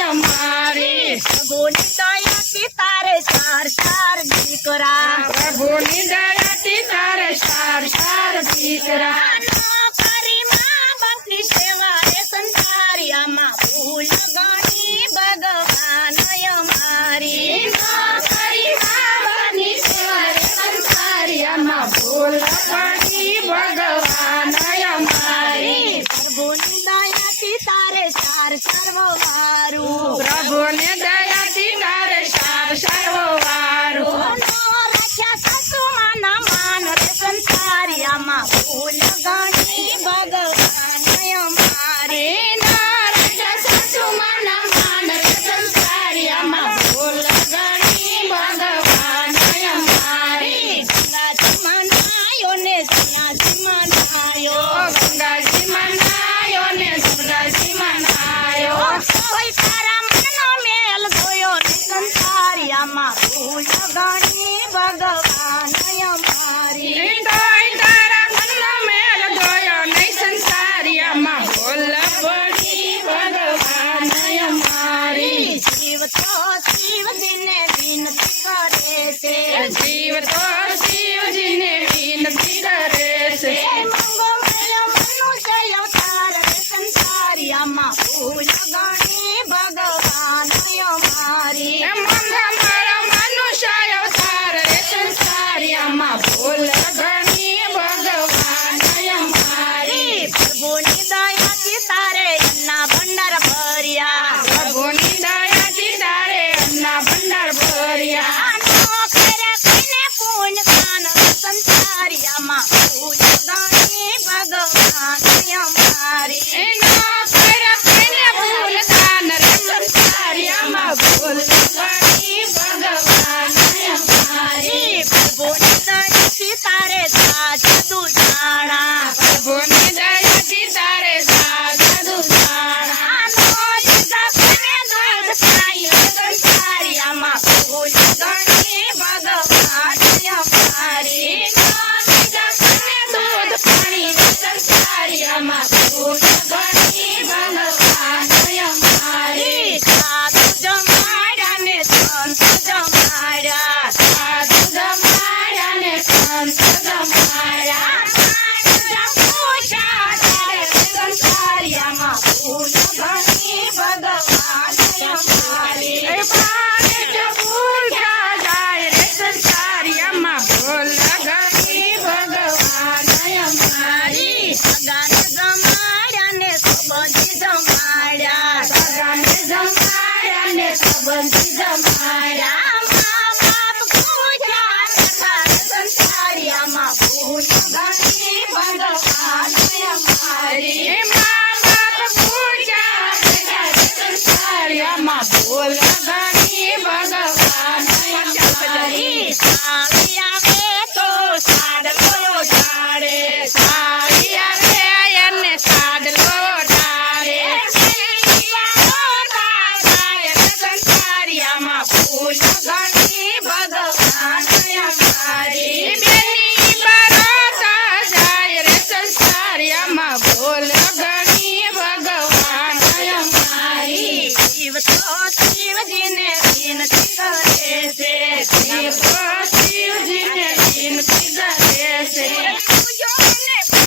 અમારી પ્રભુની દયાથી તારે ચાર ચાર દીકરા પ્રભુની દયાથી તારે ચાર ચાર દીકરા નોકરી માં બાપની સેવા એ સંસારિયામાં ભૂલ ગણી ભગવાન અમારી નોકરી માં બાપની સેવા એ સંસારિયામાં ભૂલ ગણી ભગવાન અમારી પ્રભુની દયાથી તારે ચાર ચાર વારું પ્રભુની દયાથી તારે ચાર ચાર વારું રાખ્યા સાસુમાના માન રે સંસારિયામાં ભૂલ ગણી ભગવાન અમારી સાસુમાના માન રે સંસારિયામાં ભૂલ ગણી ભગવાન અમારી ગંગાજી મનાયો ને સન્યાસી મનાયો ગંગાજી મનાયો ને ગંગાજી મનાયો કોઈ તારા મનનો મેલ જોયો ને સંસારિયામાં ભૂલ ગણી ભગવાન અમારી તારા મનનો મેલ જોયો નહીં સંસારિયામાં ભૂલ પડી ભગવાન અમારી જીવ તો શિવ દિને વિનતી કરે છે જીવ તો શિવજીને વિનતી કરે છે મંગળમય મનુષ્ય અવતાર રે સંસારિયામાં ભૂલ ગણી ભગવાન અમારી મંગળમય મનુષ્ય અવતાર રે સંસારિયામાં ભૂલ ગણી ભગવાન અમારી પ્રભુની દયાથી તારે એના ભંડાર ભર્યા પ્રભુની દયાથી તારે અન્ના ભંડાર ભર્યા નોકરા કઈને પૂન કાન સંસારિયામાં ભૂલ ગણી ભગવાન અમારી ભૂલ દાન રે સંસારિયામાં ભૂલ ગણી ભગવાન અમારી પ્રભુની દયાથી તારે સાધુ જાણા પ્રભુની દયાથી તારે સાધુ જાણા સંસારિયામાં ભૂલ ગણી ભગવાન અમારી દૂધ પાણી સંસારિયામાં ભૂલ ગણી ભગવાન અમારી સાધુ જમાડ્યા ને સંત જમાડ્યા સાધુ જમાડ્યા ને સંત જમાડ્યા સંસારિયામાં ભૂલ